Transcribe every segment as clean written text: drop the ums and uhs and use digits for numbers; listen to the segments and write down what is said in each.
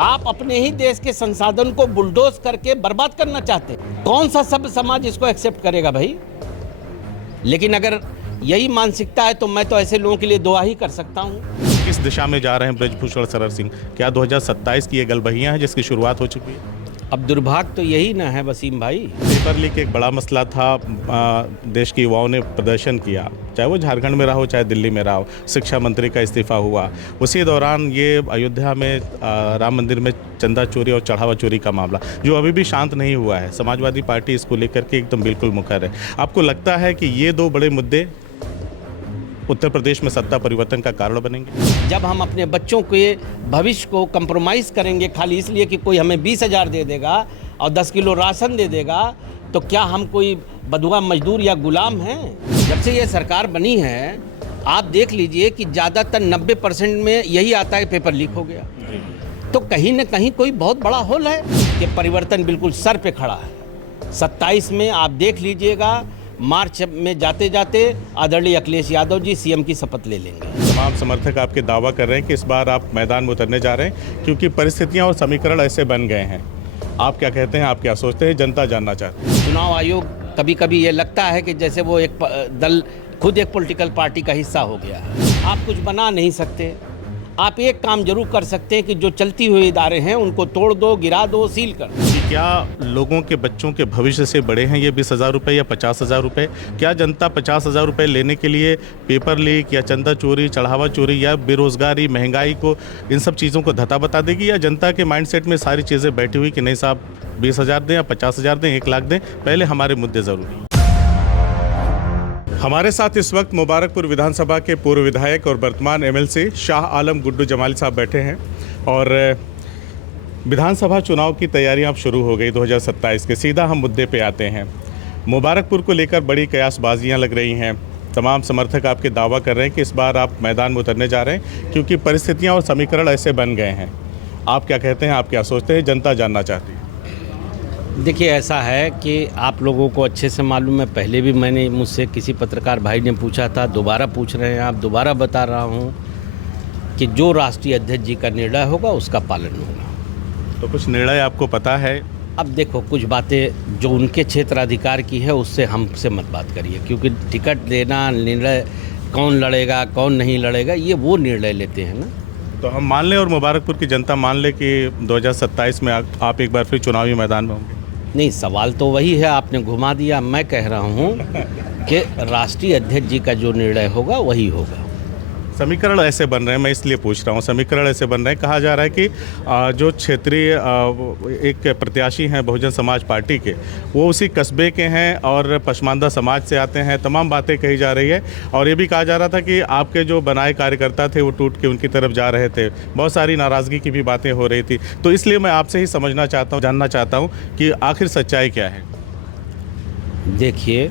आप अपने ही देश के संसाधन को बुलडोज करके बर्बाद करना चाहते हैं। कौन सा सभ्य समाज इसको एक्सेप्ट करेगा भाई? लेकिन अगर यही मानसिकता है तो मैं तो ऐसे लोगों के लिए दुआ ही कर सकता हूँ। किस दिशा में जा रहे हैं ब्रजभूषण शरण सिंह? क्या 2027 की ये गलबहियां हैं जिसकी शुरुआत हो चुकी है? अब दुर्भाग्य तो यही ना है वसीम भाई। पेपर लीक एक बड़ा मसला था। देश के युवाओं ने प्रदर्शन किया, चाहे वो झारखंड में रहा हो चाहे दिल्ली में रहा हो। शिक्षा मंत्री का इस्तीफा हुआ, उसी दौरान ये अयोध्या में राम मंदिर में चंदा चोरी और चढ़ावा चोरी का मामला जो अभी भी शांत नहीं हुआ है। समाजवादी पार्टी इसको लेकर के एकदम बिल्कुल मुखर है। आपको लगता है कि ये दो बड़े मुद्दे उत्तर प्रदेश में सत्ता परिवर्तन का कारण बनेंगे? जब हम अपने बच्चों के भविष्य को कंप्रोमाइज़ करेंगे खाली इसलिए कि कोई हमें 20,000 दे देगा और 10 किलो राशन दे देगा, तो क्या हम कोई बदुआ मजदूर या गुलाम हैं? जब से ये सरकार बनी है आप देख लीजिए कि ज़्यादातर 90% में यही आता है पेपर लीक हो गया। तो कहीं ना कहीं कोई बहुत बड़ा होल है कि परिवर्तन बिल्कुल सर पे खड़ा है। 27 में आप देख लीजिएगा, मार्च में जाते जाते आदरणीय अखिलेश यादव जी सीएम की शपथ ले लेंगे। तमाम समर्थक आपके दावा कर रहे हैं कि इस बार आप मैदान में उतरने जा रहे हैं क्योंकि परिस्थितियां और समीकरण ऐसे बन गए हैं। आप क्या कहते हैं, आप क्या सोचते हैं, जनता जानना चाहती है? चुनाव आयोग कभी कभी ये लगता है कि जैसे वो एक दल खुद एक पॉलिटिकल पार्टी का हिस्सा हो गया है। आप कुछ बना नहीं सकते। आप एक काम जरूर कर सकते हैं कि जो चलती हुई इदारे हैं उनको तोड़ दो, गिरा दो, सील कर दो। क्या लोगों के बच्चों के भविष्य से बड़े हैं ये 20,000 रुपये या 50,000 रुपये? क्या जनता 50,000 रुपये लेने के लिए पेपर लीक या चंदा चोरी, चढ़ावा चोरी या बेरोजगारी, महंगाई को, इन सब चीज़ों को धता बता देगी? या जनता के माइंडसेट में सारी चीज़ें बैठी हुई कि नहीं साहब 20,000 दें या 50,000 दें, 1 लाख दें, पहले हमारे मुद्दे ज़रूरी? हमारे साथ इस वक्त मुबारकपुर विधानसभा के पूर्व विधायक और वर्तमान एमएलसी शाह आलम गुड्डू जमाली साहब बैठे हैं और विधानसभा चुनाव की तैयारियां अब शुरू हो गई 2027 के। सीधा हम मुद्दे पे आते हैं। मुबारकपुर को लेकर बड़ी कयासबाजियां लग रही हैं। तमाम समर्थक आपके दावा कर रहे हैं कि इस बार आप मैदान में उतरने जा रहे हैं क्योंकि परिस्थितियाँ और समीकरण ऐसे बन गए हैं। आप क्या कहते हैं, आप क्या सोचते हैं, जनता जानना चाहती है? देखिए, ऐसा है कि आप लोगों को अच्छे से मालूम है, पहले भी मैंने मुझसे किसी पत्रकार भाई ने पूछा था, दोबारा पूछ रहे हैं आप, दोबारा बता रहा हूं कि जो राष्ट्रीय अध्यक्ष जी का निर्णय होगा उसका पालन होगा। तो कुछ निर्णय आपको पता है? अब देखो, कुछ बातें जो उनके क्षेत्राधिकार की है उससे हमसे मत बात करिए, क्योंकि टिकट देना, निर्णय कौन लड़ेगा कौन नहीं लड़ेगा, ये वो निर्णय लेते हैं ना। तो हम मान लें और मुबारकपुर की जनता मान ले कि 2027 में आप एक बार फिर चुनावी मैदान में होंगे? नहीं, सवाल तो वही है, आपने घुमा दिया। मैं कह रहा हूँ कि राष्ट्रीय अध्यक्ष जी का जो निर्णय होगा वही होगा। समीकरण ऐसे बन रहे हैं, मैं इसलिए पूछ रहा हूँ, समीकरण ऐसे बन रहे हैं, कहा जा रहा है कि जो क्षेत्रीय एक प्रत्याशी हैं बहुजन समाज पार्टी के, वो उसी कस्बे के हैं और पसमानदा समाज से आते हैं। तमाम बातें कही जा रही है और ये भी कहा जा रहा था कि आपके जो बनाए कार्यकर्ता थे वो टूट के उनकी तरफ जा रहे थे। बहुत सारी नाराज़गी की भी बातें हो रही थी। तो इसलिए मैं आपसे ही समझना चाहता हूँ, जानना चाहता हूँ कि आखिर सच्चाई क्या है? देखिए,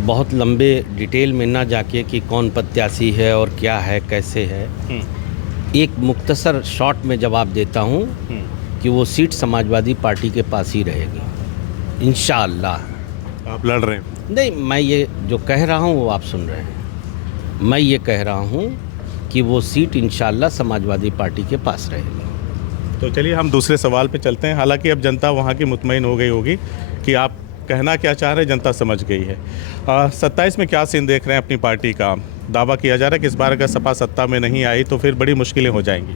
बहुत लंबे डिटेल में ना जाके कि कौन प्रत्याशी है और क्या है कैसे है, एक मुख्तसर शॉर्ट में जवाब देता हूँ कि वो सीट समाजवादी पार्टी के पास ही रहेगी इंशाअल्लाह। आप लड़ रहे हैं? नहीं, मैं ये जो कह रहा हूँ वो आप सुन रहे हैं। मैं ये कह रहा हूँ कि वो सीट इंशाअल्लाह समाजवादी पार्टी के पास रहेगी। तो चलिए हम दूसरे सवाल पे चलते हैं। हालांकि अब जनता वहाँ की मुतमईन हो गई होगी कि आप कहना क्या चाह रहे हैं, जनता समझ गई है। 27 में क्या सीन देख रहे हैं अपनी पार्टी का? दावा किया जा रहा है कि इस बार अगर सपा सत्ता में नहीं आई तो फिर बड़ी मुश्किलें हो जाएंगी।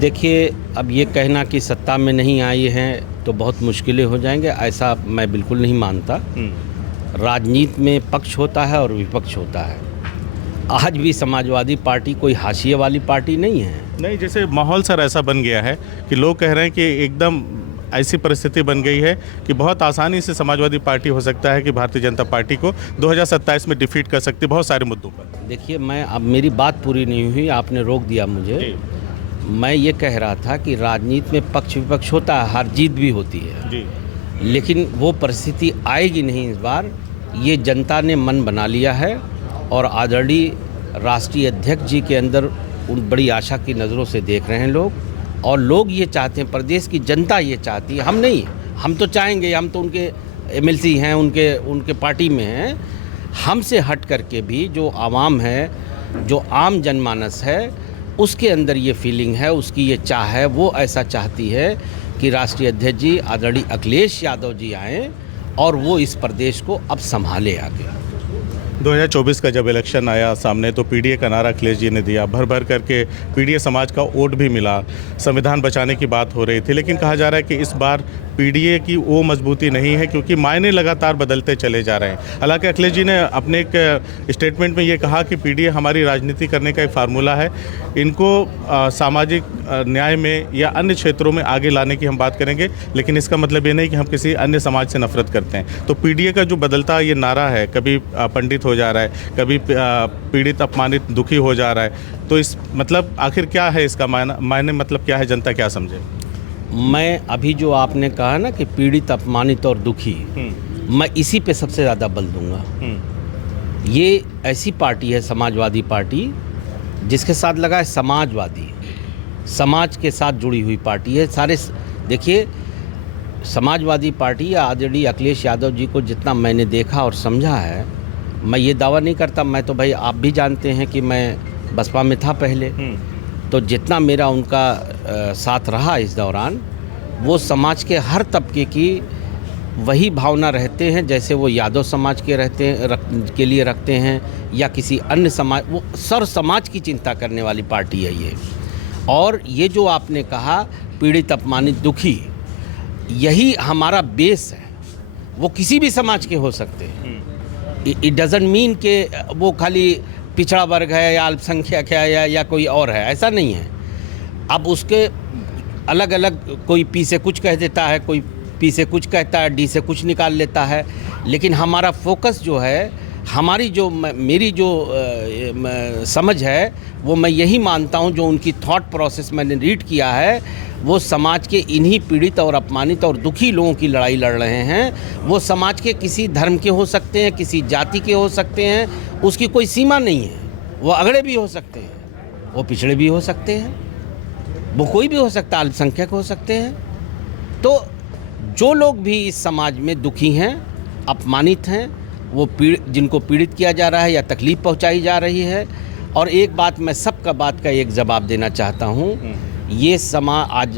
देखिए, अब ये कहना कि सत्ता में नहीं आई हैं तो बहुत मुश्किलें हो जाएंगे, ऐसा मैं बिल्कुल नहीं मानता। राजनीति में पक्ष होता है और विपक्ष होता है। आज भी समाजवादी पार्टी कोई हाशिए वाली पार्टी नहीं है। नहीं, जैसे माहौल सर ऐसा बन गया है कि लोग कह रहे हैं कि एकदम ऐसी परिस्थिति बन गई है कि बहुत आसानी से समाजवादी पार्टी हो सकता है कि भारतीय जनता पार्टी को 2027 में डिफीट कर सकती है बहुत सारे मुद्दों पर। देखिए, अब मेरी बात पूरी नहीं हुई, आपने रोक दिया मुझे। मैं ये कह रहा था कि राजनीति में पक्ष विपक्ष होता है, हार जीत भी होती है जी। लेकिन वो परिस्थिति आएगी नहीं इस बार। ये जनता ने मन बना लिया है और आदरणीय राष्ट्रीय अध्यक्ष जी के अंदर उन बड़ी आशा की नज़रों से देख रहे हैं लोग, और लोग ये चाहते हैं, प्रदेश की जनता ये चाहती है। हम नहीं, हम तो चाहेंगे, हम तो उनके एमएलसी हैं, उनके पार्टी में हैं। हमसे हट करके भी जो आवाम है, जो आम जनमानस है, उसके अंदर ये फीलिंग है, उसकी ये चाह है, वो ऐसा चाहती है कि राष्ट्रीय अध्यक्ष जी आदरणीय अखिलेश यादव जी आएँ और वो इस प्रदेश को अब संभाले आगे। 2024 का जब इलेक्शन आया सामने तो पीडीए का नारा अखिलेश जी ने दिया, भर भर करके पीडीए समाज का वोट भी मिला, संविधान बचाने की बात हो रही थी, लेकिन कहा जा रहा है कि इस बार पीडीए की वो मजबूती नहीं है क्योंकि मायने लगातार बदलते चले जा रहे हैं। हालांकि अखिलेश जी ने अपने एक स्टेटमेंट में ये कहा कि पीडीए हमारी राजनीति करने का एक फार्मूला है, इनको सामाजिक न्याय में या अन्य क्षेत्रों में आगे लाने की हम बात करेंगे, लेकिन इसका मतलब ये नहीं कि हम किसी अन्य समाज से नफरत करते हैं। तो पीडीए का जो बदलता ये नारा है, कभी पंडित हो जा रहा है, कभी पीड़ित अपमानित दुखी हो जा रहा है, तो इस मतलब आखिर क्या है इसका मायने मतलब क्या है, जनता क्या समझे? मैं अभी जो आपने कहा ना कि पीड़ित अपमानित और दुखी, मैं इसी पे सबसे ज़्यादा बल दूंगा। ये ऐसी पार्टी है समाजवादी पार्टी जिसके साथ लगा है समाजवादी, समाज के साथ जुड़ी हुई पार्टी है। सारे देखिए, समाजवादी पार्टी या आदरणीय अखिलेश यादव जी को जितना मैंने देखा और समझा है, मैं ये दावा नहीं करता, मैं तो भाई आप भी जानते हैं कि मैं बसपा में था पहले, तो जितना मेरा उनका साथ रहा इस दौरान, वो समाज के हर तबके की वही भावना रहते हैं जैसे वो यादव समाज के के लिए रखते हैं या किसी अन्य समाज, वो सर्व समाज की चिंता करने वाली पार्टी है ये। और ये जो आपने कहा पीड़ित अपमानित दुखी, यही हमारा बेस है। वो किसी भी समाज के हो सकते हैं, इट डजंट मीन कि वो खाली पिछड़ा वर्ग है या अल्पसंख्यक है या कोई और है, ऐसा नहीं है। अब उसके अलग अलग, कोई पी से कुछ कह देता है, कोई पी से कुछ कहता है, डी से कुछ निकाल लेता है, लेकिन हमारा फोकस जो है, हमारी जो मेरी जो समझ है, वो मैं यही मानता हूँ, जो उनकी थॉट प्रोसेस मैंने रीड किया है, वो समाज के इन्हीं पीड़ित और अपमानित और दुखी लोगों की लड़ाई लड़ रहे हैं। वो समाज के किसी धर्म के हो सकते हैं, किसी जाति के हो सकते हैं, उसकी कोई सीमा नहीं है। वो अगड़े भी हो सकते हैं, वो पिछड़े भी हो सकते हैं, वो कोई भी हो सकता है, अल्पसंख्यक हो सकते हैं। तो जो लोग भी इस समाज में दुखी हैं, अपमानित हैं, वो जिनको पीड़ित किया जा रहा है या तकलीफ़ पहुंचाई जा रही है। और एक बात मैं सबका बात का एक जवाब देना चाहता हूं, ये समाज आज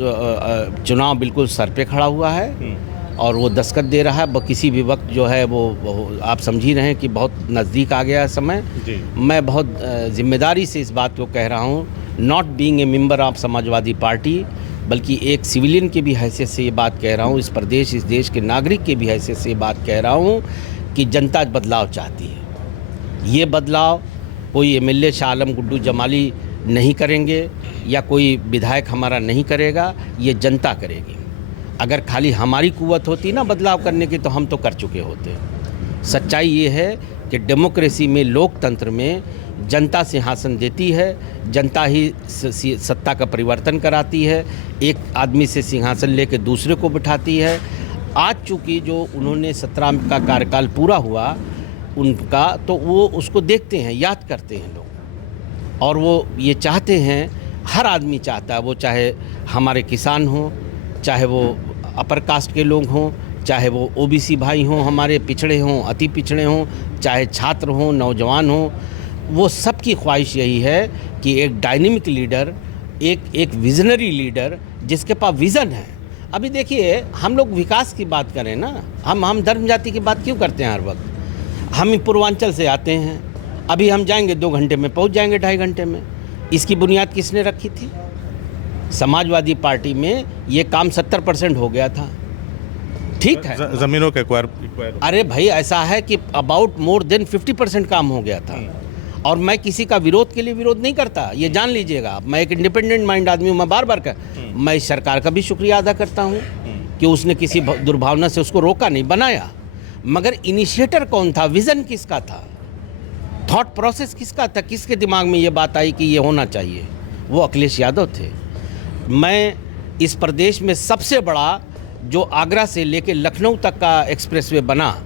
चुनाव बिल्कुल सर पे खड़ा हुआ है और वो दस्तखत दे रहा है। वो किसी भी वक्त जो है वो आप समझ ही रहे हैं कि बहुत नज़दीक आ गया है समय। मैं बहुत जिम्मेदारी से इस बात को कह रहा हूँ, not being a member of Samajwadi party, बल्कि एक सिविलियन की भी हैसियत से ये बात कह रहा हूँ, इस प्रदेश इस देश के नागरिक की भी हैसियत से ये बात कह रहा हूँ कि जनता बदलाव चाहती है। ये बदलाव कोई एमएलए शाह आलम गुड्डू जमाली नहीं करेंगे या कोई विधायक हमारा नहीं करेगा, ये जनता करेगी। अगर खाली हमारी कुव्वत होती ना बदलाव करने की, तो हम तो कर चुके होते। सच्चाई ये है कि डेमोक्रेसी में, लोकतंत्र में जनता सिंहासन देती है, जनता ही सत्ता का परिवर्तन कराती है, एक आदमी से सिंहासन लेकर दूसरे को बिठाती है। आज चूँकि जो उन्होंने 17 का कार्यकाल पूरा हुआ उनका, तो वो उसको देखते हैं, याद करते हैं लोग, और वो ये चाहते हैं, हर आदमी चाहता है, वो चाहे हमारे किसान हों, चाहे वो अपर कास्ट के लोग हों, चाहे वो ओबीसी भाई हों, हमारे पिछड़े हों, अति पिछड़े हों, चाहे छात्र हों, नौजवान हों, वो सबकी ख्वाहिश यही है कि एक डायनेमिक लीडर, एक विजनरी लीडर जिसके पास विज़न है। अभी देखिए, हम लोग विकास की बात करें ना, हम धर्म जाति की बात क्यों करते हैं हर वक्त? हम पूर्वांचल से आते हैं, अभी हम जाएंगे 2 घंटे में पहुंच जाएंगे, 2.5 घंटे में। इसकी बुनियाद किसने रखी थी? समाजवादी पार्टी में ये काम 70% हो गया था। ठीक है, जमीनों के एक्वायर। अरे भाई, ऐसा है कि अबाउट मोर देन 50% काम हो गया था। और मैं किसी का विरोध के लिए विरोध नहीं करता, ये जान लीजिएगा। मैं एक इंडिपेंडेंट माइंड आदमी हूँ, मैं बार बार मैं इस सरकार का भी शुक्रिया अदा करता हूँ कि उसने किसी दुर्भावना से उसको रोका नहीं, बनाया। मगर इनिशिएटर कौन था? विज़न किसका था? थॉट प्रोसेस किसका था? किसके दिमाग में ये बात आई कि ये होना चाहिए? वो अखिलेश यादव थे। मैं इस प्रदेश में सबसे बड़ा जो आगरा से लेकर लखनऊ तक का एक्सप्रेसवे बना,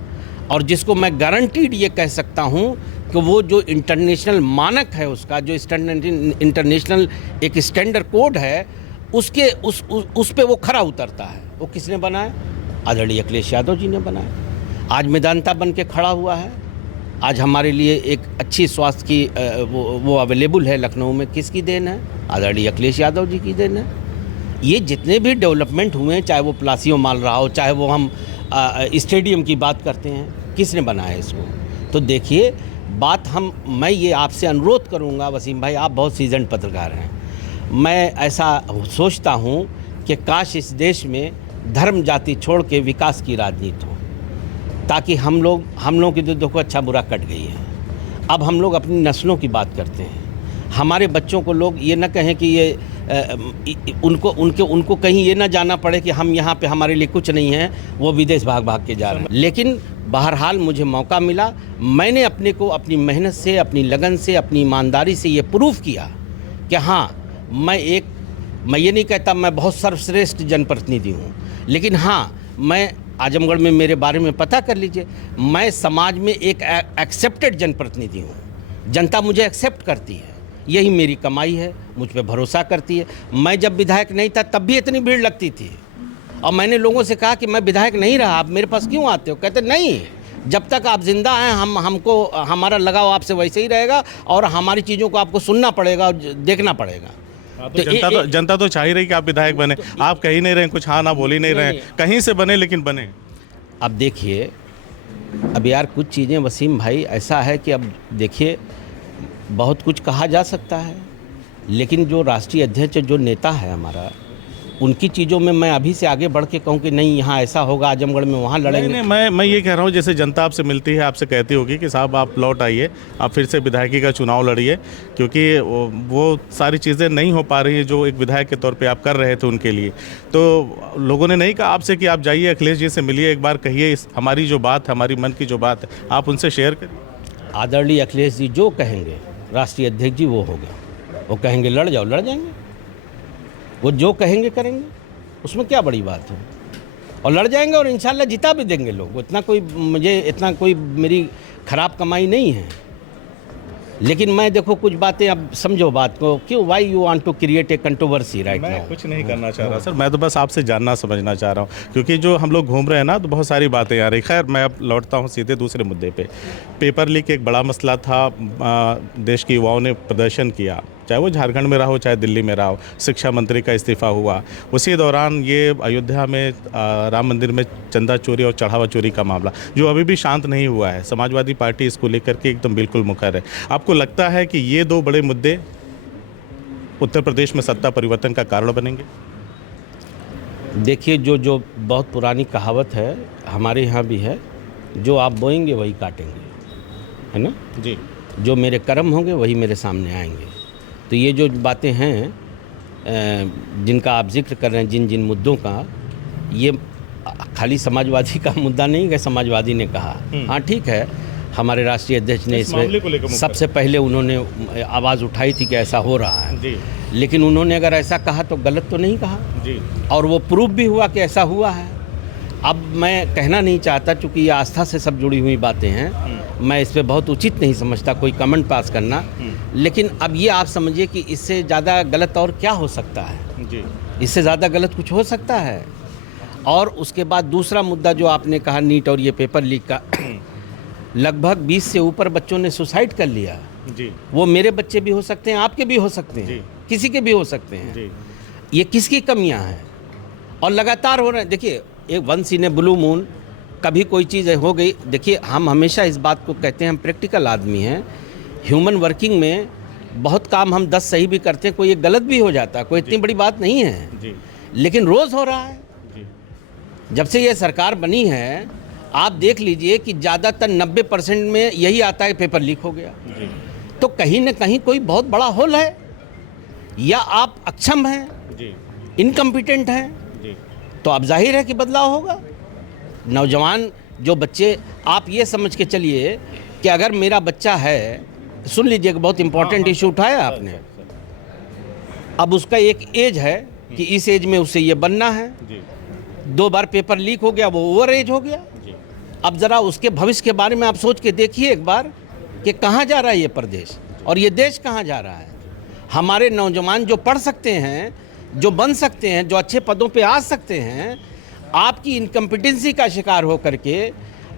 और जिसको मैं गारंटीड ये कह सकता हूँ कि वो जो इंटरनेशनल मानक है, उसका जो इंटरनेशनल एक स्टैंडर्ड कोड है, उसके उस पे वो खरा उतरता है। वो किसने बनाया? आदरणीय अखिलेश यादव जी ने बनाया। आज मेदांता बन के खड़ा हुआ है। आज हमारे लिए एक अच्छी स्वास्थ्य की वो अवेलेबल है लखनऊ में, किसकी देन है? आदरणीय अखिलेश यादव जी की देन है। ये जितने भी डेवलपमेंट हुए हैं, चाहे वो प्लासियो माल रहा हो, चाहे वो हम स्टेडियम की बात करते हैं, किसने बनाया इसको? तो देखिए मैं ये आपसे अनुरोध करूंगा वसीम भाई, आप बहुत सीजन पत्रकार हैं, मैं ऐसा सोचता हूं कि काश इस देश में धर्म जाति छोड़ के विकास की राजनीति हो, ताकि हम लोगों की तो देखो अच्छा बुरा कट गई है। अब हम लोग अपनी नस्लों की बात करते हैं, हमारे बच्चों को लोग ये ना कहें कि ये उनको कहीं ये ना जाना पड़े कि हम यहाँ पे हमारे लिए कुछ नहीं है, वो विदेश भाग के जा रहे हैं। लेकिन बहरहाल मुझे मौका मिला, मैंने अपने को अपनी मेहनत से, अपनी लगन से, अपनी ईमानदारी से ये प्रूफ किया कि हाँ, मैं ये नहीं कहता मैं बहुत सर्वश्रेष्ठ जनप्रतिनिधि हूँ, लेकिन हाँ, मैं आजमगढ़ में मेरे बारे में पता कर लीजिए, मैं समाज में एक एक्सेप्टेड जनप्रतिनिधि हूँ। जनता मुझे एक्सेप्ट करती है, यही मेरी कमाई है, मुझ पे भरोसा करती है। मैं जब विधायक नहीं था तब भी इतनी भीड़ लगती थी, और मैंने लोगों से कहा कि मैं विधायक नहीं रहा, आप मेरे पास क्यों आते हो? कहते नहीं, जब तक आप जिंदा हैं हमको हमारा लगाव आपसे वैसे ही रहेगा, और हमारी चीज़ों को आपको सुनना पड़ेगा और देखना पड़ेगा। तो जनता तो चाह ही रही कि आप विधायक बने, आप कह ही नहीं रहे, कुछ हाँ ना बोल ही नहीं रहे, कहीं से बने लेकिन बने। अब देखिए, अब यार कुछ चीज़ें वसीम भाई ऐसा है कि अब देखिए बहुत कुछ कहा जा सकता है, लेकिन जो राष्ट्रीय अध्यक्ष जो नेता है हमारा, उनकी चीज़ों में मैं अभी से आगे बढ़ के कहूँ कि नहीं यहाँ ऐसा होगा, आजमगढ़ में वहाँ लड़ेंगे। नहीं, मैं ये कह रहा हूँ, जैसे जनता आपसे मिलती है, आपसे कहती होगी कि साहब आप लौट आइए, आप फिर से विधायकी का चुनाव लड़िए, क्योंकि वो सारी चीज़ें नहीं हो पा रही है जो एक विधायक के तौर पे आप कर रहे थे उनके लिए। तो लोगों ने नहीं कहा आपसे कि आप जाइए अखिलेश जी से मिलिए, एक बार कहिए हमारी जो बात है, हमारी मन की जो बात है, आप उनसे शेयर करिए। आदरणीय अखिलेश जी जो कहेंगे, राष्ट्रीय अध्यक्ष जी वो होगा, वो कहेंगे लड़ जाओ, लड़ जाएंगे, वो जो कहेंगे करेंगे, उसमें क्या बड़ी बात है, और लड़ जाएंगे और इंशाल्लाह जिता भी देंगे लोग। इतना कोई मेरी खराब कमाई नहीं है। लेकिन मैं देखो कुछ बातें, अब समझो बात को, क्यों why you want to create a controversy right now? मैं कुछ नहीं करना चाह रहा सर, मैं तो बस आपसे जानना समझना चाह रहा हूँ, क्योंकि जो हम लोग घूम रहे हैं ना, तो बहुत सारी बातें आ रही। खैर, मैं अब लौटता हूँ सीधे दूसरे मुद्दे पे। पेपर लीक एक बड़ा मसला था, देश के युवाओं ने प्रदर्शन किया, चाहे वो झारखंड में रहा हो, चाहे दिल्ली में रहा हो। शिक्षा मंत्री का इस्तीफा हुआ, उसी दौरान ये अयोध्या में राम मंदिर में चंदा चोरी और चढ़ावा चोरी का मामला, जो अभी भी शांत नहीं हुआ है। समाजवादी पार्टी इसको लेकर के एकदम बिल्कुल मुखर है। आपको लगता है कि ये दो बड़े मुद्दे उत्तर प्रदेश में सत्ता परिवर्तन का कारण बनेंगे? देखिए, जो बहुत पुरानी कहावत है, हमारे यहाँ भी है, जो आप बोएंगे वही काटेंगे, है ना जी। जो मेरे कर्म होंगे वही मेरे सामने आएंगे। तो ये जो बातें हैं जिनका आप जिक्र कर रहे हैं, जिन जिन मुद्दों का, ये खाली समाजवादी का मुद्दा नहीं है। समाजवादी ने कहा, हाँ ठीक है, हमारे राष्ट्रीय अध्यक्ष ने इसमें सबसे पहले उन्होंने आवाज़ उठाई थी कि ऐसा हो रहा है जी। लेकिन उन्होंने अगर ऐसा कहा तो गलत तो नहीं कहा जी, और वो प्रूफ भी हुआ कि ऐसा हुआ है। अब मैं कहना नहीं चाहता, चूँकि ये आस्था से सब जुड़ी हुई बातें हैं, मैं इस पर बहुत उचित नहीं समझता कोई कमेंट पास करना। लेकिन अब ये आप समझिए कि इससे ज़्यादा गलत और क्या हो सकता है जी, इससे ज़्यादा गलत कुछ हो सकता है। और उसके बाद दूसरा मुद्दा जो आपने कहा, नीट और ये पेपर लीक का, लगभग 20 से ऊपर बच्चों ने सुसाइड कर लिया जी। वो मेरे बच्चे भी हो सकते हैं, आपके भी हो सकते हैं, किसी के भी हो सकते हैं जी। ये किसकी कमियां हैं? और लगातार हो रहे हैं। देखिए, एक once in a blue moon कभी कोई चीज़ हो गई। देखिए, हम हमेशा इस बात को कहते हैं, हम प्रैक्टिकल आदमी हैं। ह्यूमन वर्किंग में बहुत काम हम 10 सही भी करते हैं, कोई एक गलत भी हो जाता है, कोई इतनी बड़ी बात नहीं है जी। लेकिन रोज़ हो रहा है जी। जब से ये सरकार बनी है, आप देख लीजिए कि ज़्यादातर 90% में यही आता है, पेपर लीक हो गया जी। तो कहीं ना कहीं कोई बहुत बड़ा होल है, या आप अक्षम हैं, इनकम्पिटेंट हैं जी। तो अब जाहिर है कि बदलाव होगा। नौजवान जो बच्चे, आप ये समझ के चलिए कि अगर मेरा बच्चा है, सुन लीजिए, बहुत इंपॉर्टेंट इशू उठाया आपने। अब उसका एक एज है कि इस एज में उसे ये बनना है, 2 बार पेपर लीक हो गया, वो ओवर एज हो गया। अब ज़रा उसके भविष्य के बारे में आप सोच के देखिए एक बार कि कहाँ जा रहा है ये प्रदेश, और ये देश कहाँ जा रहा है। हमारे नौजवान जो पढ़ सकते हैं, जो बन सकते हैं, जो अच्छे पदों पे आ सकते हैं, आपकी इनकम्पिटेंसी का शिकार हो करके,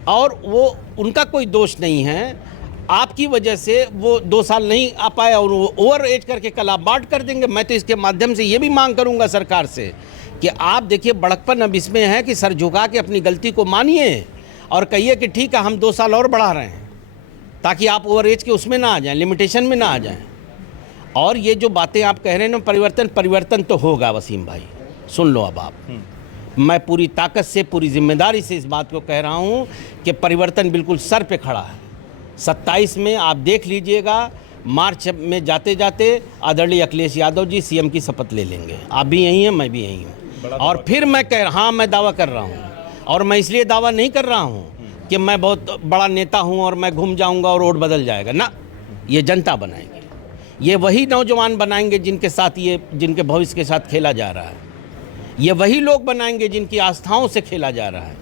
और वो उनका कोई दोष नहीं है, आपकी वजह से वो 2 साल नहीं आ पाए और वो ओवर एज करके कल आप बांट कर देंगे। मैं तो इसके माध्यम से ये भी मांग करूंगा सरकार से कि आप देखिए बड़कपन अब इसमें है कि सर झुका के अपनी गलती को मानिए और कहिए कि ठीक है हम 2 साल और बढ़ा रहे हैं, ताकि आप ओवर एज के उसमें ना आ जाएं, लिमिटेशन में ना आ जाएं। और ये जो बातें आप कह रहे हैं ना, परिवर्तन तो होगा वसीम भाई, सुन लो अब आप। मैं पूरी ताकत से, पूरी जिम्मेदारी से इस बात को कह रहा हूँ कि परिवर्तन बिल्कुल सर पे खड़ा है। 27 में आप देख लीजिएगा, मार्च में जाते जाते आदरणीय अखिलेश यादव जी सीएम की शपथ ले लेंगे। आप भी यहीं हैं, मैं भी यहीं हूँ। और फिर मैं मैं दावा कर रहा हूँ, और मैं इसलिए दावा नहीं कर रहा हूँ कि मैं बहुत बड़ा नेता हूँ और मैं घूम जाऊँगा और वोट बदल जाएगा ना। ये जनता बनाएगी, ये वही नौजवान बनाएंगे जिनके भविष्य के साथ खेला जा रहा है। ये वही लोग बनाएंगे जिनकी आस्थाओं से खेला जा रहा है।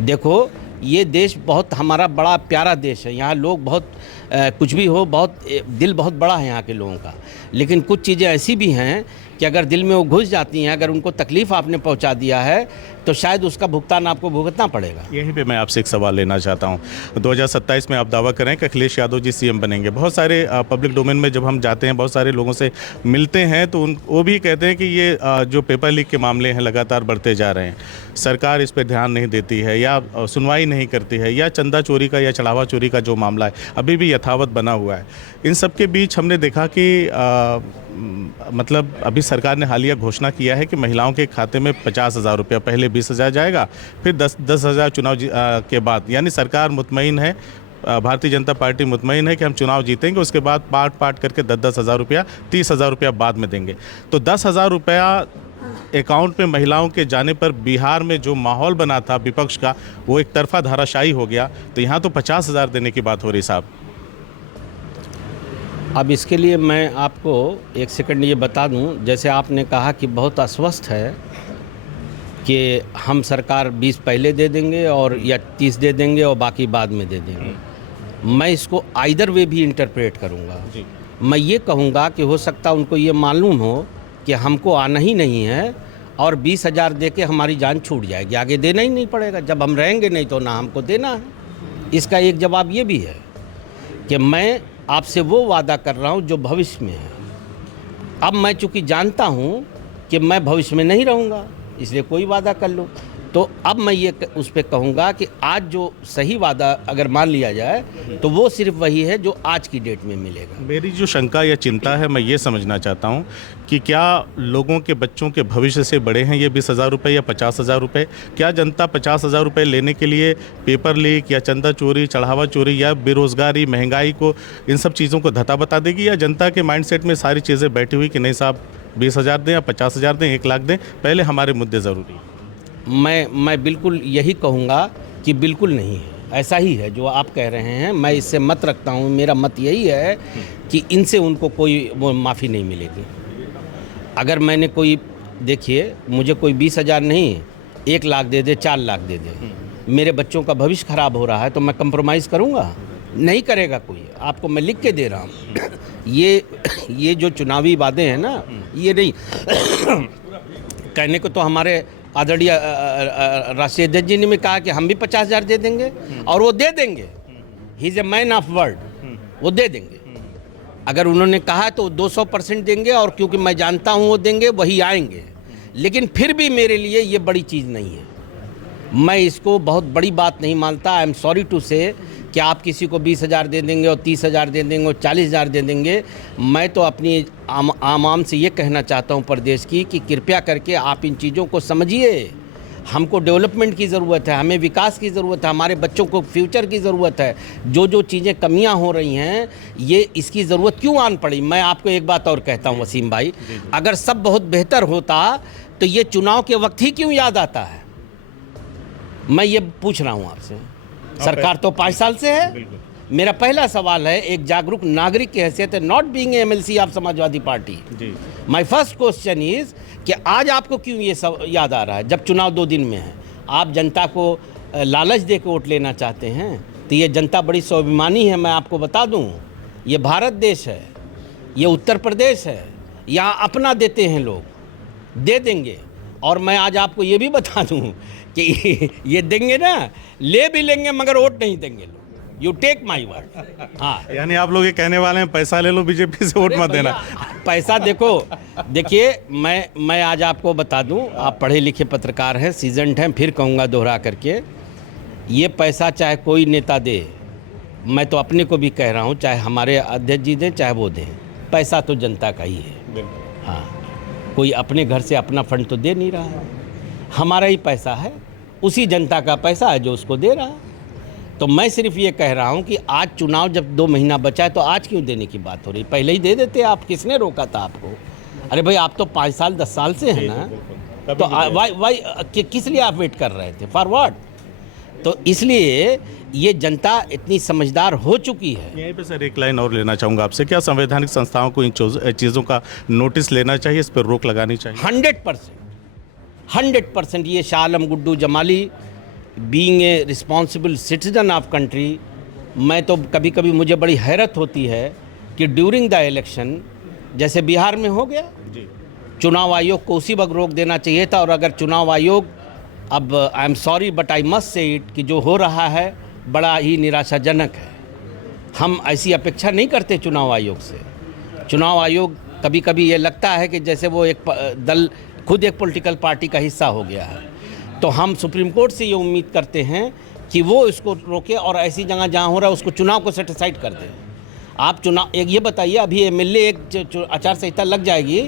देखो, ये देश बहुत हमारा बड़ा प्यारा देश है। यहाँ लोग बहुत कुछ भी हो, बहुत दिल बहुत बड़ा है यहाँ के लोगों का। लेकिन कुछ चीज़ें ऐसी भी हैं कि अगर दिल में वो घुस जाती हैं, अगर उनको तकलीफ़ आपने पहुँचा दिया है तो शायद उसका भुगतान आपको भुगतना पड़ेगा। यहीं पे मैं आपसे एक सवाल लेना चाहता हूँ। 2027 में आप दावा करें कि अखिलेश यादव जी सीएम बनेंगे। बहुत सारे पब्लिक डोमेन में जब हम जाते हैं, बहुत सारे लोगों से मिलते हैं, तो वो भी कहते हैं कि ये जो पेपर लीक के मामले हैं लगातार बढ़ते जा रहे हैं, सरकार इस पर ध्यान नहीं देती है या सुनवाई नहीं करती है, या चंदा चोरी का या चढ़ावा चोरी का जो मामला है अभी भी यथावत बना हुआ है। इन सब के बीच हमने देखा कि मतलब अभी सरकार ने हालिया घोषणा किया है कि महिलाओं के खाते में 50,000 रुपया, पहले 20,000 जाएगा, फिर 10,000 चुनाव के बाद। यानी सरकार मुतमईन है, भारतीय जनता पार्टी मुतमईन है कि हम चुनाव जीतेंगे, उसके बाद पार्ट करके 10,000 रुपया, 30,000 रुपया बाद में देंगे। तो 10,000 रुपया अकाउंट में महिलाओं के जाने पर बिहार में जो माहौल बना था विपक्ष का, वो एक तरफा धाराशायी हो गया। तो यहाँ तो 50,000 देने की बात हो रही साहब। अब इसके लिए मैं आपको एक सेकंड ये बता दूं, जैसे आपने कहा कि बहुत अस्वस्थ है कि हम सरकार 20 पहले दे देंगे और या 30 दे देंगे और बाकी बाद में दे देंगे। मैं इसको आइदर वे भी इंटरप्रेट करूंगा। मैं ये कहूँगा कि हो सकता उनको ये मालूम हो कि हमको आना ही नहीं है और 20,000 दे के हमारी जान छूट जाएगी, आगे देना ही नहीं पड़ेगा। जब हम रहेंगे नहीं तो ना हमको देना है। इसका एक जवाब ये भी है कि मैं आपसे वो वादा कर रहा हूँ जो भविष्य में है। अब मैं चूँकि जानता हूँ कि मैं भविष्य में नहीं रहूँगा, इसलिए कोई वादा कर लो। तो अब मैं ये उस पर कहूँगा कि आज जो सही वादा अगर मान लिया जाए तो वो सिर्फ वही है जो आज की डेट में मिलेगा। मेरी जो शंका या चिंता है, मैं ये समझना चाहता हूँ कि क्या लोगों के बच्चों के भविष्य से बड़े हैं ये 20,000 रुपये या 50,000 रुपये? क्या जनता 50,000 रुपये लेने के लिए पेपर लीक या चंदा चोरी, चढ़ावा चोरी या बेरोज़गारी, महंगाई को, इन सब चीज़ों को धता बता देगी, या जनता के माइंडसेट में सारी चीज़ें बैठी हुई कि नहीं साहब 20,000 दें या 50,000 दें, 1 लाख दें, पहले हमारे मुद्दे ज़रूरी हैं? मैं बिल्कुल यही कहूँगा कि बिल्कुल नहीं है, ऐसा ही है जो आप कह रहे हैं। मैं इससे मत रखता हूँ। मेरा मत यही है कि इनसे उनको कोई वो माफ़ी नहीं मिलेगी। अगर मैंने कोई, देखिए मुझे कोई 20,000 नहीं 1 लाख दे दे, 4 लाख दे दे, मेरे बच्चों का भविष्य खराब हो रहा है तो मैं कंप्रोमाइज़ करूँगा? नहीं करेगा कोई। आपको मैं लिख के दे रहा हूँ। ये जो चुनावी वादे हैं ना, ये नहीं कहने को तो हमारे आदरणीय राष्ट्रीय अध्यक्ष जी ने भी कहा कि हम भी 50,000 दे देंगे और वो दे देंगे। He is a man of word, वो दे देंगे। अगर उन्होंने कहा तो 200% देंगे, और क्योंकि मैं जानता हूँ वो देंगे, वही आएंगे। लेकिन फिर भी मेरे लिए ये बड़ी चीज़ नहीं है। मैं इसको बहुत बड़ी बात नहीं मानता। आई एम सॉरी टू से कि आप किसी को 20,000 दे देंगे और 30,000 दे देंगे और 40,000 दे देंगे। मैं तो अपनी आवाम से ये कहना चाहता हूँ प्रदेश की कि कृपया करके आप इन चीज़ों को समझिए। हमको डेवलपमेंट की ज़रूरत है, हमें विकास की ज़रूरत है, हमारे बच्चों को फ्यूचर की ज़रूरत है। जो चीज़ें कमियां हो रही हैं, ये इसकी ज़रूरत क्यों आन पड़ी? मैं आपको एक बात और कहता हूँ वसीम भाई, अगर सब बहुत बेहतर होता तो ये चुनाव के वक्त ही क्यों याद आता है? मैं ये पूछ रहा हूँ आपसे। सरकार तो 5 साल से है। मेरा पहला सवाल है एक जागरूक नागरिक की हैसियत है, not being MLC of Samajwadi party. My first question is कि आज आपको क्यों ये सब याद आ रहा है जब चुनाव 2 दिन में है? आप जनता को लालच दे के वोट लेना चाहते हैं, तो ये जनता बड़ी स्वाभिमानी है। मैं आपको बता दूं, ये भारत देश है, ये उत्तर प्रदेश है, यहाँ अपना देते हैं लोग, दे देंगे। और मैं आज आपको ये भी बता दूं कि ये देंगे ना, ले भी लेंगे मगर वोट नहीं देंगे लोग। You take my word. हाँ, यानी आप लोग ये कहने वाले हैं पैसा ले लो बीजेपी से वोट मत देना। पैसा देखिए मैं आज आपको बता दूं, आप पढ़े लिखे पत्रकार हैं, सीजन्ड हैं, फिर कहूँगा दोहरा करके, ये पैसा चाहे कोई नेता दे, मैं तो अपने को भी कह रहा हूँ, चाहे हमारे अध्यक्ष जी दें चाहे वो दें, पैसा तो जनता का ही है। हाँ, कोई अपने घर से अपना फंड तो दे नहीं रहा है, हमारा ही पैसा है, उसी जनता का पैसा है जो उसको दे रहा है। तो मैं सिर्फ ये कह रहा हूँ कि आज चुनाव जब 2 महीना बचा है तो आज क्यों देने की बात हो रही, पहले ही दे देते आप, किसने रोका था आपको? अरे भाई आप तो 5 साल 10 साल से हैं ना, तो वाई किस लिए आप वेट कर रहे थे, फॉर व्हाट? तो इसलिए ये जनता इतनी समझदार हो चुकी है। यहीं पे सर एक लाइन और लेना चाहूँगा आपसे, क्या संवैधानिक संस्थाओं को इन चीज़ों का नोटिस लेना चाहिए, इस पर रोक लगानी चाहिए? 100% ये Shah Alam Guddu Jamali being a responsible citizen of country, मैं तो कभी कभी मुझे बड़ी हैरत होती है कि ड्यूरिंग द इलेक्शन, जैसे बिहार में हो गया, चुनाव आयोग को उसी वक्त रोक देना चाहिए था। और अगर चुनाव आयोग, अब I am sorry but I must say it, कि जो हो रहा है बड़ा ही निराशाजनक है। हम ऐसी अपेक्षा नहीं करते चुनाव आयोग से। चुनाव आयोग कभी कभी ये लगता है कि जैसे वो एक दल खुद एक पॉलिटिकल पार्टी का हिस्सा हो गया है। तो हम सुप्रीम कोर्ट से ये उम्मीद करते हैं कि वो इसको रोके और ऐसी जगह जहाँ हो रहा है उसको चुनाव को सेटिसाइड कर दें। आप चुनाव, एक ये बताइए, अभी एमएलए एक आचार संहिता लग जाएगी,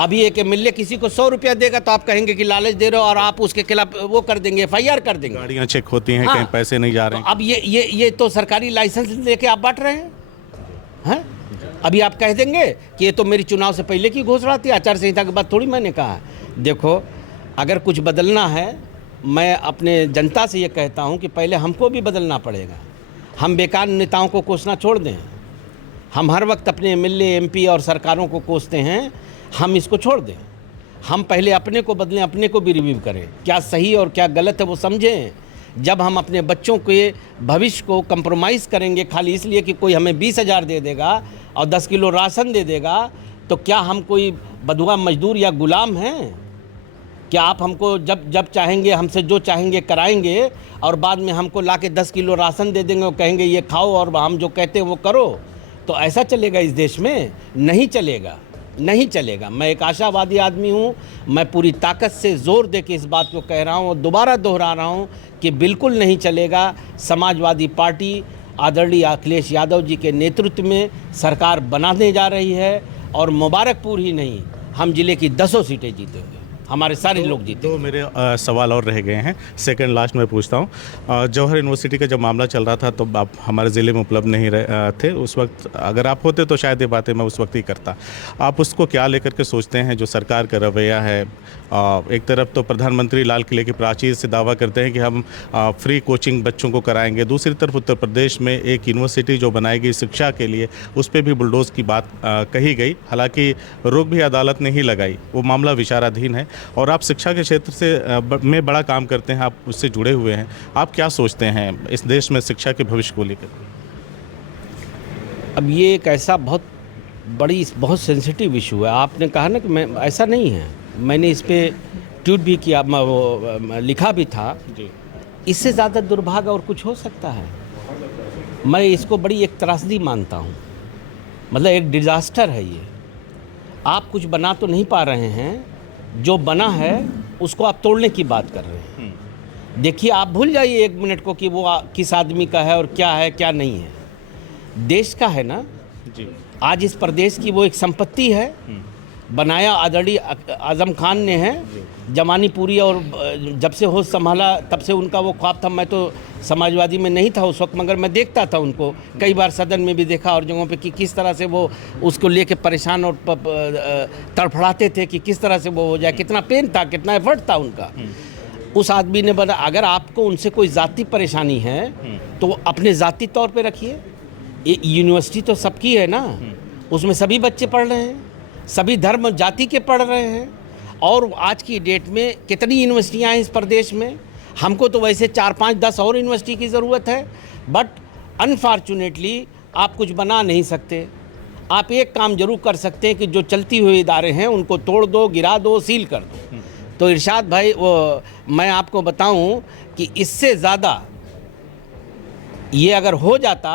अभी एक एमएलए किसी को 100 रुपया देगा तो आप कहेंगे कि लालच दे रहे हो, और आप उसके खिलाफ वो कर देंगे, FIR कर देंगे। गाड़ियाँ चेक होती हैं, हाँ, कहीं पैसे नहीं जा रहे हैं। तो अब ये तो सरकारी लाइसेंस लेके आप बांट रहे हैं। अभी आप कह देंगे कि ये तो मेरी चुनाव से पहले की घोषणा थी, आचार संहिता के बाद थोड़ी मैंने कहा। देखो, अगर कुछ बदलना है, मैं अपने जनता से ये कहता हूँ कि पहले हमको भी बदलना पड़ेगा। हम बेकार नेताओं को कोसना छोड़ दें। हम हर वक्त अपने एमएलए MP और सरकारों को कोसते हैं, हम इसको छोड़ दें। हम पहले अपने को बदलें, अपने को भी रिव्यू करें, क्या सही और क्या गलत है वो समझें। जब हम अपने बच्चों के भविष्य को कंप्रोमाइज़ करेंगे खाली इसलिए कि कोई हमें 20,000 दे देगा और 10 किलो राशन दे देगा, तो क्या हम कोई बधुआ मजदूर या गुलाम हैं? क्या आप हमको जब चाहेंगे हमसे जो चाहेंगे कराएंगे और बाद में हमको ला के 10 किलो राशन दे देंगे और कहेंगे ये खाओ और हम जो कहते हैं वो करो? तो ऐसा चलेगा इस देश में? नहीं चलेगा, नहीं चलेगा। मैं एक आशावादी आदमी हूँ, मैं पूरी ताकत से ज़ोर दे के इस बात को कह रहा हूँ और दोबारा दोहरा रहा हूँ कि बिल्कुल नहीं चलेगा। समाजवादी पार्टी आदरणीय अखिलेश यादव जी के नेतृत्व में सरकार बनाने जा रही है और मुबारकपुर ही नहीं, हम जिले की 10 सीटें जीतेंगे, हमारे सारे लोग जीते। तो मेरे सवाल और रह गए हैं, सेकंड लास्ट में पूछता हूँ। जौहर यूनिवर्सिटी का जब मामला चल रहा था तो आप हमारे ज़िले में उपलब्ध नहीं थे उस वक्त। अगर आप होते तो शायद ये बातें मैं उस वक्त ही करता। आप उसको क्या लेकर के सोचते हैं, जो सरकार का रवैया है? एक तरफ तो प्रधानमंत्री लाल किले की प्राचीर से दावा करते हैं कि हम फ्री कोचिंग बच्चों को कराएंगे, दूसरी तरफ उत्तर प्रदेश में एक यूनिवर्सिटी जो बनाएगी शिक्षा के लिए, उस पर भी बुलडोज की बात कही गई। हालांकि रोक भी अदालत ने ही लगाई, वो मामला विचाराधीन है। और आप शिक्षा के क्षेत्र से में बड़ा काम करते हैं, आप उससे जुड़े हुए हैं, आप क्या सोचते हैं इस देश में शिक्षा के भविष्य को लेकर? अब ये एक ऐसा बहुत सेंसिटिव इशू है। आपने कहा ना कि मैं, ऐसा नहीं है, मैंने इस पे ट्वीट भी किया, लिखा भी था जी। इससे ज़्यादा दुर्भाग्य और कुछ हो सकता है? मैं इसको बड़ी एक त्रासदी मानता हूँ, मतलब एक डिज़ास्टर है ये। आप कुछ बना तो नहीं पा रहे हैं, जो बना है उसको आप तोड़ने की बात कर रहे हैं। देखिए, आप भूल जाइए 1 मिनट को कि वो किस आदमी का है और क्या है क्या नहीं है, देश का है ना जी। आज इस प्रदेश की वो एक संपत्ति है, बनाया आदरणीय आजम खान ने है, जमानी पूरी, और जब से होश संभाला तब से उनका वो ख्वाब था। मैं तो समाजवादी में नहीं था उस वक्त, मगर मैं देखता था उनको, कई बार सदन में भी देखा और जगहों पे कि किस तरह से वो उसको लेके परेशान और तड़फड़ाते थे कि किस तरह से वो हो जाए, कितना पेन था, कितना एफर्ट था उनका। उस आदमी ने बना, अगर आपको उनसे कोई ज़ाती परेशानी है तो अपने ज़ाती तौर पे रखिए। यूनिवर्सिटी तो सबकी है ना, उसमें सभी बच्चे पढ़ रहे हैं, सभी धर्म जाति के पढ़ रहे हैं। और आज की डेट में कितनी यूनिवर्सिटियाँ हैं इस प्रदेश में? हमको तो वैसे 4, 5, 10 और यूनिवर्सिटी की ज़रूरत है, बट अनफॉर्चुनेटली आप कुछ बना नहीं सकते। आप एक काम जरूर कर सकते हैं कि जो चलती हुई इदारे हैं उनको तोड़ दो, गिरा दो, सील कर दो। तो इरशाद भाई, वो मैं आपको बताऊं कि इससे ज़्यादा ये अगर हो जाता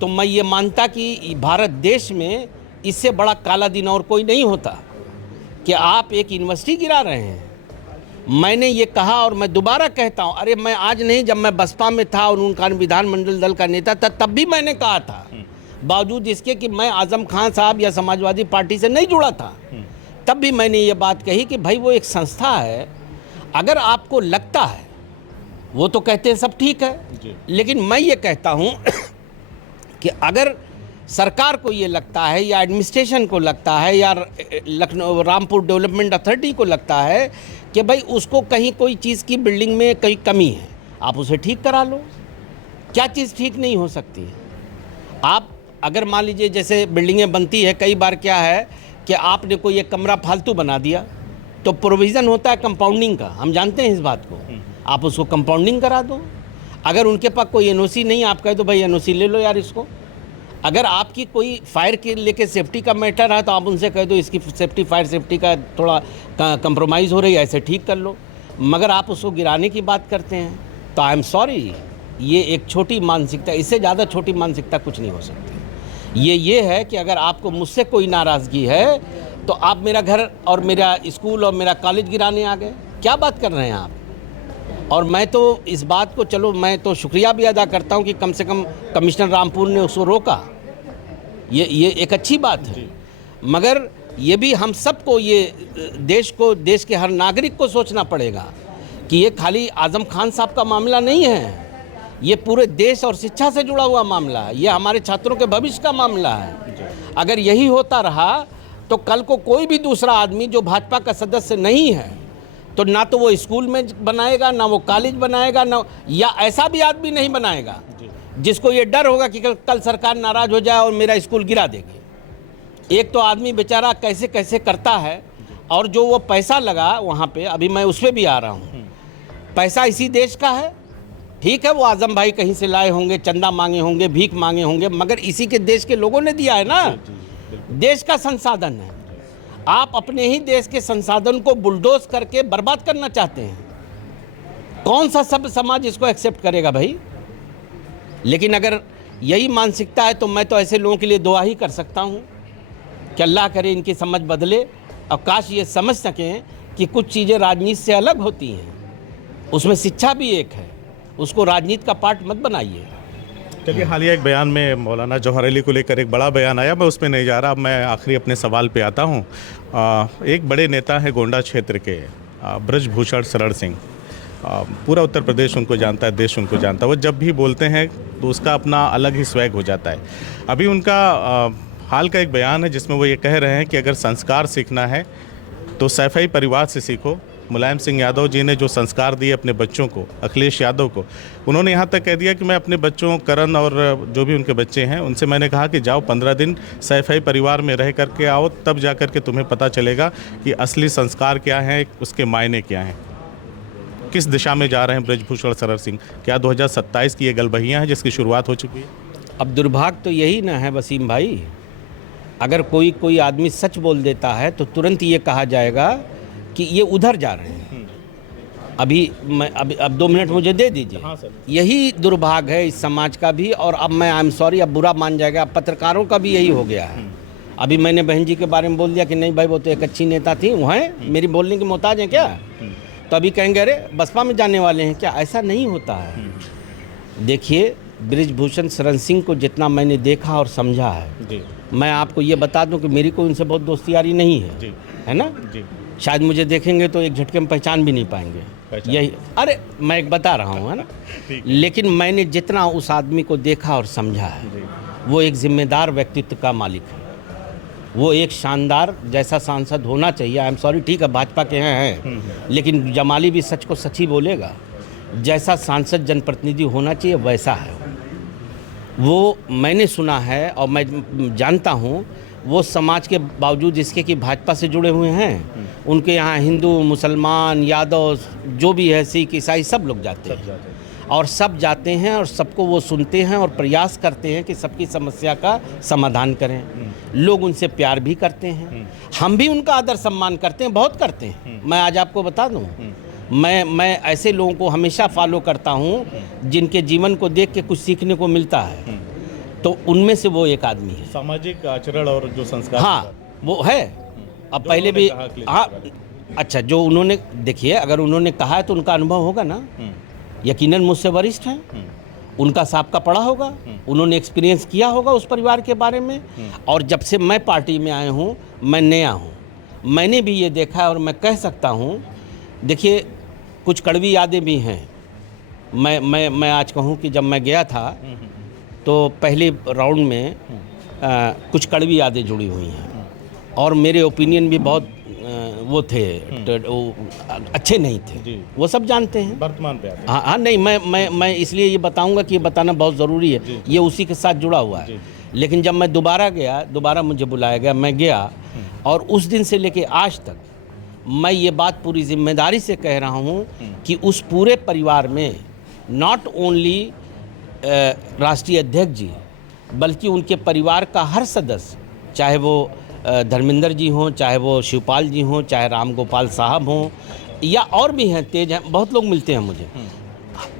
तो मैं ये मानता कि भारत देश में इससे बड़ा काला दिन और कोई नहीं होता कि आप एक यूनिवर्सिटी गिरा रहे हैं। मैंने ये कहा और मैं दोबारा कहता हूँ, अरे मैं आज नहीं, जब मैं बसपा में था और उनका विधानमंडल दल का नेता था तब भी मैंने कहा था, बावजूद इसके कि मैं आजम खान साहब या समाजवादी पार्टी से नहीं जुड़ा था, तब भी मैंने ये बात कही कि भाई वो एक संस्था है, अगर आपको लगता है, वो तो कहते हैं सब ठीक है, लेकिन मैं ये कहता हूँ कि अगर सरकार को ये लगता है या एडमिनिस्ट्रेशन को लगता है या लखनऊ रामपुर डेवलपमेंट अथॉरिटी को लगता है कि भाई उसको कहीं कोई चीज़ की बिल्डिंग में कहीं कमी है, आप उसे ठीक करा लो। क्या चीज़ ठीक नहीं हो सकती है? आप अगर मान लीजिए जैसे बिल्डिंगें बनती है, कई बार क्या है कि आपने कोई एक कमरा फालतू बना दिया तो प्रोविज़न होता है कंपाउंडिंग का, हम जानते हैं इस बात को, आप उसको कंपाउंडिंग करा दो। अगर उनके पास कोई एनओसी नहीं, आप कहे तो भाई एनओसी ले लो यार इसको। अगर आपकी कोई फायर के लेके सेफ्टी का मैटर है तो आप उनसे कह दो इसकी सेफ्टी, फायर सेफ्टी का थोड़ा कंप्रोमाइज़ हो रही है, ऐसे ठीक कर लो। मगर आप उसको गिराने की बात करते हैं तो आई एम सॉरी, ये एक छोटी मानसिकता, इससे ज़्यादा छोटी मानसिकता कुछ नहीं हो सकती। ये है कि अगर आपको मुझसे कोई नाराज़गी है तो आप मेरा घर और मेरा स्कूल और मेरा कॉलेज गिराने आ गए, क्या बात कर रहे हैं आप? और मैं तो इस बात को, चलो मैं तो शुक्रिया भी अदा करता हूं कि कम से कम कमिश्नर रामपुर ने उसको रोका, ये एक अच्छी बात है। मगर ये भी हम सबको, ये देश के हर नागरिक को सोचना पड़ेगा कि ये खाली आजम खान साहब का मामला नहीं है, ये पूरे देश और शिक्षा से जुड़ा हुआ मामला है, ये हमारे छात्रों के भविष्य का मामला है। अगर यही होता रहा तो कल को कोई भी दूसरा आदमी जो भाजपा का सदस्य नहीं है तो ना तो वो स्कूल में बनाएगा, ना वो कॉलेज बनाएगा, ना या ऐसा भी आदमी नहीं बनाएगा जिसको ये डर होगा कि कल सरकार नाराज़ हो जाए और मेरा स्कूल गिरा देगी। एक तो आदमी बेचारा कैसे कैसे करता है, और जो वो पैसा लगा वहाँ पे, अभी मैं उस पर भी आ रहा हूँ, पैसा इसी देश का है। ठीक है, वो आजम भाई कहीं से लाए होंगे, चंदा मांगे होंगे, भीख मांगे होंगे, मगर इसी के देश के लोगों ने दिया है ना, देश का संसाधन है। आप अपने ही देश के संसाधन को बुलडोज करके बर्बाद करना चाहते हैं, कौन सा सभ्य समाज इसको एक्सेप्ट करेगा भाई? लेकिन अगर यही मानसिकता है तो मैं तो ऐसे लोगों के लिए दुआ ही कर सकता हूँ कि अल्लाह करे इनकी समझ बदले और काश ये समझ सकें कि कुछ चीज़ें राजनीति से अलग होती हैं, उसमें शिक्षा भी एक है, उसको राजनीति का पार्ट मत बनाइए। चलिए, हालिया एक बयान में मौलाना जौहर अली को लेकर एक बड़ा बयान आया, मैं उसमें नहीं जा रहा। अब मैं आखिरी अपने सवाल पे आता हूँ। एक बड़े नेता है गोंडा क्षेत्र के, ब्रजभूषण शरण सिंह, पूरा उत्तर प्रदेश उनको जानता है, देश उनको जानता है। वो जब भी बोलते हैं तो उसका अपना अलग ही स्वैग हो जाता है। अभी उनका हाल का एक बयान है जिसमें वो ये कह रहे हैं कि अगर संस्कार सीखना है तो सैफई परिवार से सीखो। मुलायम सिंह यादव जी ने जो संस्कार दिए अपने बच्चों को, अखिलेश यादव को, उन्होंने यहाँ तक कह दिया कि मैं अपने बच्चों, करण और जो भी उनके बच्चे हैं, उनसे मैंने कहा कि जाओ 15 दिन सैफई परिवार में रह करके आओ, तब जा कर के तुम्हें पता चलेगा कि असली संस्कार क्या है, उसके मायने क्या हैं। किस दिशा में जा रहे हैं ब्रजभूषण शरण सिंह? क्या 2027 की ये गलबहियाँ हैं जिसकी शुरुआत हो चुकी है? अब दुर्भाग्य तो यही ना है वसीम भाई, अगर कोई आदमी सच बोल देता है तो तुरंत ये कहा जाएगा कि ये उधर जा रहे हैं। अब 2 मिनट मुझे दे दीजिए। हाँ सर। यही दुर्भाग्य है इस समाज का भी, और अब मैं आई एम सॉरी, अब बुरा मान जाएगा, अब पत्रकारों का भी यही हो गया है। अभी मैंने बहन जी के बारे में बोल दिया कि नहीं भाई वो तो एक अच्छी नेता थी, वो हैं मेरी बोलने की मोहताज हैं क्या? तो अभी कहेंगे अरे बसपा में जाने वाले हैं क्या? ऐसा नहीं होता है। देखिए, ब्रजभूषण शरण सिंह को जितना मैंने देखा और समझा है जी, मैं आपको ये बता दूं कि मेरी कोई उनसे बहुत दोस्ती यारी नहीं है जी, है ना जी। शायद मुझे देखेंगे तो एक झटके में पहचान भी नहीं पाएंगे, यही, अरे मैं एक बता रहा हूँ, है ना। लेकिन मैंने जितना उस आदमी को देखा और समझा है, वो एक जिम्मेदार व्यक्तित्व का मालिक है, वो एक शानदार जैसा सांसद होना चाहिए। आई एम सॉरी, ठीक है भाजपा के हैं, लेकिन जमाली भी सच को सच ही बोलेगा, जैसा सांसद जनप्रतिनिधि होना चाहिए वैसा है वो। मैंने सुना है और मैं जानता हूँ, वो समाज के बावजूद इसके कि भाजपा से जुड़े हुए हैं, उनके यहाँ हिंदू, मुसलमान, यादव, जो भी है, सिख, ईसाई, सब लोग जाते हैं और सब जाते हैं और सबको वो सुनते हैं और प्रयास करते हैं कि सबकी समस्या का समाधान करें। लोग उनसे प्यार भी करते हैं, हम भी उनका आदर सम्मान करते हैं, बहुत करते हैं। मैं आज आपको बता दूं, मैं ऐसे लोगों को हमेशा फॉलो करता हूँ जिनके जीवन को देख के कुछ सीखने को मिलता है, तो उनमें से वो एक आदमी है। सामाजिक आचरण और जो संस्कार, हाँ वो है। अब पहले भी हाँ, अच्छा जो उन्होंने, देखिए अगर उन्होंने कहा है तो उनका अनुभव होगा ना, यकीनन मुझसे वरिष्ठ हैं, उनका साहब का पढ़ा होगा, उन्होंने एक्सपीरियंस किया होगा उस परिवार के बारे में। और जब से मैं पार्टी में आया हूँ, मैं नया हूँ, मैंने भी ये देखा है और मैं कह सकता हूँ, देखिए कुछ कड़वी यादें भी हैं। मैं आज कहूँ कि जब मैं गया था तो पहले राउंड में कुछ कड़वी यादें जुड़ी हुई हैं और मेरे ओपिनियन भी बहुत वो थे, वो अच्छे नहीं थे, वो सब जानते हैं। वर्तमान पे आते हैं। हाँ नहीं, मैं इसलिए ये बताऊंगा कि ये बताना बहुत ज़रूरी है, ये उसी के साथ जुड़ा हुआ है। लेकिन जब मैं दोबारा गया, दोबारा मुझे बुलाया गया, मैं गया और उस दिन से लेके आज तक मैं ये बात पूरी जिम्मेदारी से कह रहा हूँ कि उस पूरे परिवार में नॉट ओनली राष्ट्रीय अध्यक्ष जी, बल्कि उनके परिवार का हर सदस्य, चाहे वो धर्मेंद्र जी हों, चाहे वो शिवपाल जी हों, चाहे राम गोपाल साहब हों, या और भी हैं, तेज हैं, बहुत लोग मिलते हैं मुझे,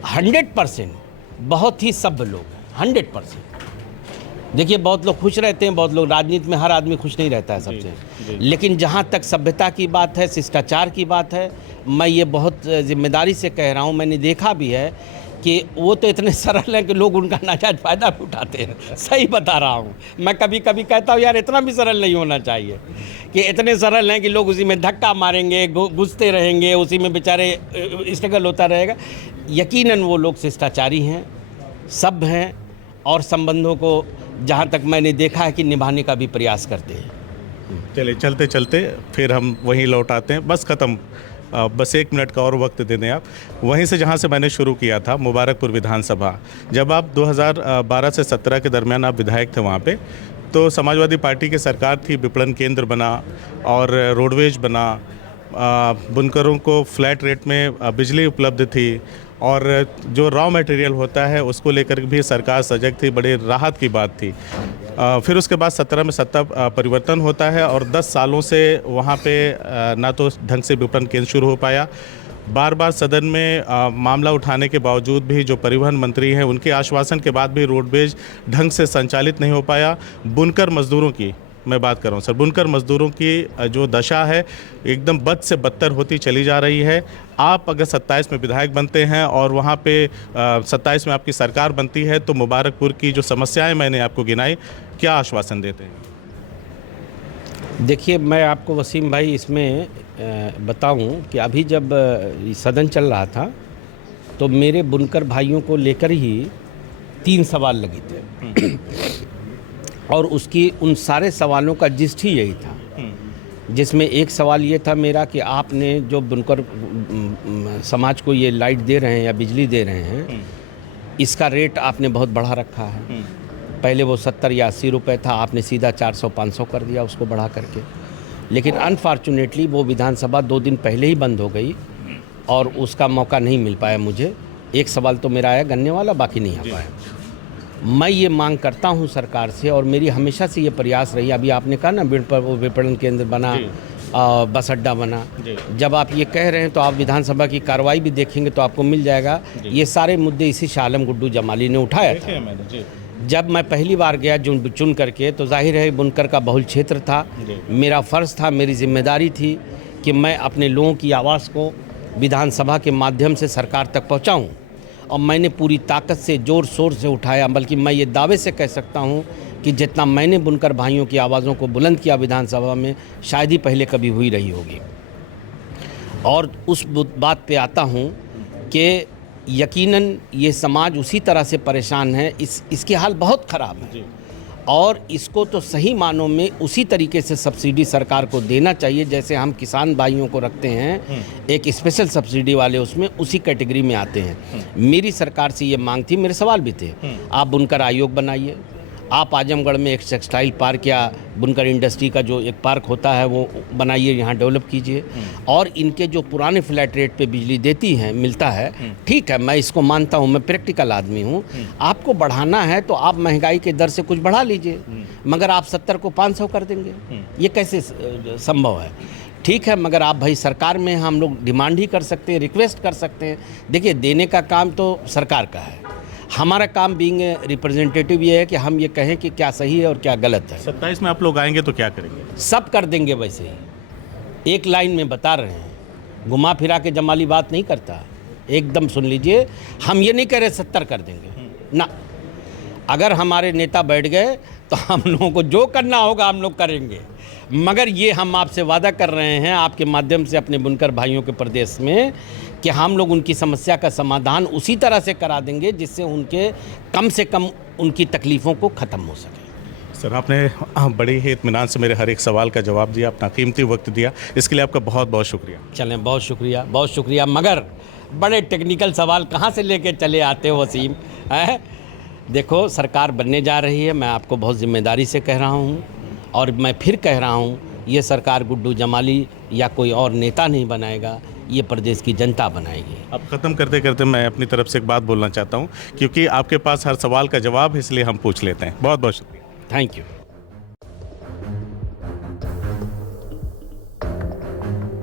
100% बहुत ही सभ्य लोग हैं, 100%। देखिए बहुत लोग खुश रहते हैं, बहुत लोग, राजनीति में हर आदमी खुश नहीं रहता है सबसे, लेकिन जहाँ तक सभ्यता की बात है, शिष्टाचार की बात है, मैं ये बहुत जिम्मेदारी से कह रहा हूँ, मैंने देखा भी है कि वो तो इतने सरल हैं कि लोग उनका नाजायज फ़ायदा भी उठाते हैं। सही बता रहा हूँ, मैं कभी कभी कहता हूँ यार इतना भी सरल नहीं होना चाहिए, कि इतने सरल हैं कि लोग उसी में धक्का मारेंगे, घुसते रहेंगे, उसी में बेचारे स्ट्रगल होता रहेगा। यकीनन वो लोग शिष्टाचारी हैं, सभ्य हैं और संबंधों को जहाँ तक मैंने देखा है कि निभाने का भी प्रयास करते हैं। चलिए चलते चलते फिर हम वहीं लौट आते हैं, बस ख़त्म, बस 1 मिनट का और वक्त दे दें आप। वहीं से जहाँ से मैंने शुरू किया था, मुबारकपुर विधानसभा, जब आप 2012 से 17 के दरमियान आप विधायक थे वहाँ पे, तो समाजवादी पार्टी की सरकार थी, विपणन केंद्र बना और रोडवेज बना, बुनकरों को फ्लैट रेट में बिजली उपलब्ध थी और जो रॉ मटेरियल होता है उसको लेकर भी सरकार सजग थी, बड़ी राहत की बात थी। फिर उसके बाद 17 में सत्ता परिवर्तन होता है और 10 सालों से वहाँ पे ना तो ढंग से विपणन केंद्र शुरू हो पाया, बार बार सदन में मामला उठाने के बावजूद भी जो परिवहन मंत्री हैं उनके आश्वासन के बाद भी रोडवेज ढंग से संचालित नहीं हो पाया। बुनकर मजदूरों की मैं बात कर रहा हूँ सर, बुनकर मजदूरों की जो दशा है एकदम बद से बदतर होती चली जा रही है। आप अगर 27 में विधायक बनते हैं और वहाँ पे 27 में आपकी सरकार बनती है, तो मुबारकपुर की जो समस्याएं मैंने आपको गिनाई, क्या आश्वासन देते हैं? देखिए मैं आपको वसीम भाई इसमें बताऊं कि अभी जब सदन चल रहा था तो मेरे बुनकर भाइयों को लेकर ही 3 सवाल लगे थे और उसकी उन सारे सवालों का जिस्ट ही यही था, जिसमें एक सवाल ये था मेरा कि आपने जो बुनकर समाज को ये लाइट दे रहे हैं या बिजली दे रहे हैं, इसका रेट आपने बहुत बढ़ा रखा है। पहले वो 70 या 80 रुपये था, आपने सीधा 400-500 कर दिया उसको बढ़ा करके। लेकिन अनफॉर्चुनेटली वो विधानसभा 2 दिन पहले ही बंद हो गई और उसका मौका नहीं मिल पाया मुझे। एक सवाल तो मेरा आया गन्ने वाला, बाकी नहीं आ पाया। मैं ये मांग करता हूँ सरकार से और मेरी हमेशा से ये प्रयास रही, अभी आपने कहा ना विपणन केंद्र बना, बस अड्डा बना, जब आप ये कह रहे हैं तो आप विधानसभा की कार्रवाई भी देखेंगे तो आपको मिल जाएगा। ये सारे मुद्दे इसी शाह आलम गुड्डू जमाली ने उठाया था। जब मैं पहली बार गया चुन करके, तो जाहिर है बुनकर का बहुल क्षेत्र था, मेरा फ़र्ज़ था, मेरी जिम्मेदारी थी कि मैं अपने लोगों की आवाज़ को विधानसभा के माध्यम से सरकार तक पहुंचाऊं और मैंने पूरी ताकत से ज़ोर शोर से उठाया। बल्कि मैं ये दावे से कह सकता हूं कि जितना मैंने बुनकर भाइयों की आवाज़ों को बुलंद किया विधानसभा में, शायद ही पहले कभी हुई रही होगी। और उस बात पे आता हूं कि यकीनन ये समाज उसी तरह से परेशान है, इसके हाल बहुत ख़राब है और इसको तो सही मानों में उसी तरीके से सब्सिडी सरकार को देना चाहिए जैसे हम किसान भाइयों को रखते हैं एक स्पेशल सब्सिडी वाले, उसमें उसी कैटेगरी में आते हैं। मेरी सरकार से ये मांग थी, मेरे सवाल भी थे, आप बुनकर आयोग बनाइए, आप आजमगढ़ में एक टेक्सटाइल पार्क या बुनकर इंडस्ट्री का जो एक पार्क होता है वो बनाइए, यहाँ डेवलप कीजिए। और इनके जो पुराने फ्लैट रेट पे बिजली देती हैं, मिलता है, ठीक है, मैं इसको मानता हूँ, मैं प्रैक्टिकल आदमी हूँ। आपको बढ़ाना है तो आप महंगाई के दर से कुछ बढ़ा लीजिए, मगर आप 70 को 500 कर देंगे, ये कैसे संभव है? ठीक है, मगर आप भाई सरकार में हम लोग डिमांड ही कर सकते हैं, रिक्वेस्ट कर सकते हैं। देखिए, देने का काम तो सरकार का है, हमारा काम बीइंग रिप्रेजेंटेटिव ये है कि हम ये कहें कि क्या सही है और क्या गलत है। 27 में आप लोग आएंगे तो क्या करेंगे? सब कर देंगे वैसे ही, एक लाइन में बता रहे हैं, घुमा फिरा के जमाली बात नहीं करता। एकदम सुन लीजिए, हम ये नहीं कह रहे 70 कर देंगे ना। अगर हमारे नेता बैठ गए तो हम लोगों को जो करना होगा हम लोग करेंगे, मगर ये हम आपसे वादा कर रहे हैं आपके माध्यम से अपने बुनकर भाइयों के प्रदेश में कि हम लोग उनकी समस्या का समाधान उसी तरह से करा देंगे जिससे उनके कम से कम उनकी तकलीफ़ों को ख़त्म हो सके। सर, आपने बड़ी ही इत्मीनान से मेरे हर एक सवाल का जवाब दिया, अपना कीमती वक्त दिया, इसके लिए आपका बहुत बहुत शुक्रिया। चलें, बहुत शुक्रिया, बहुत शुक्रिया। मगर बड़े टेक्निकल सवाल कहाँ से लेके चले आते हो वसीम, है? देखो, सरकार बनने जा रही है, मैं आपको बहुत जिम्मेदारी से कह रहा हूँ, और मैं फिर कह रहा हूँ, ये सरकार गुड्डू जमाली या कोई और नेता नहीं बनाएगा, ये प्रदेश की जनता बनाएगी। अब ख़त्म करते करते मैं अपनी तरफ से एक बात बोलना चाहता हूँ, क्योंकि आपके पास हर सवाल का जवाब है, इसलिए हम पूछ लेते हैं। बहुत बहुत शुक्रिया। Thank you.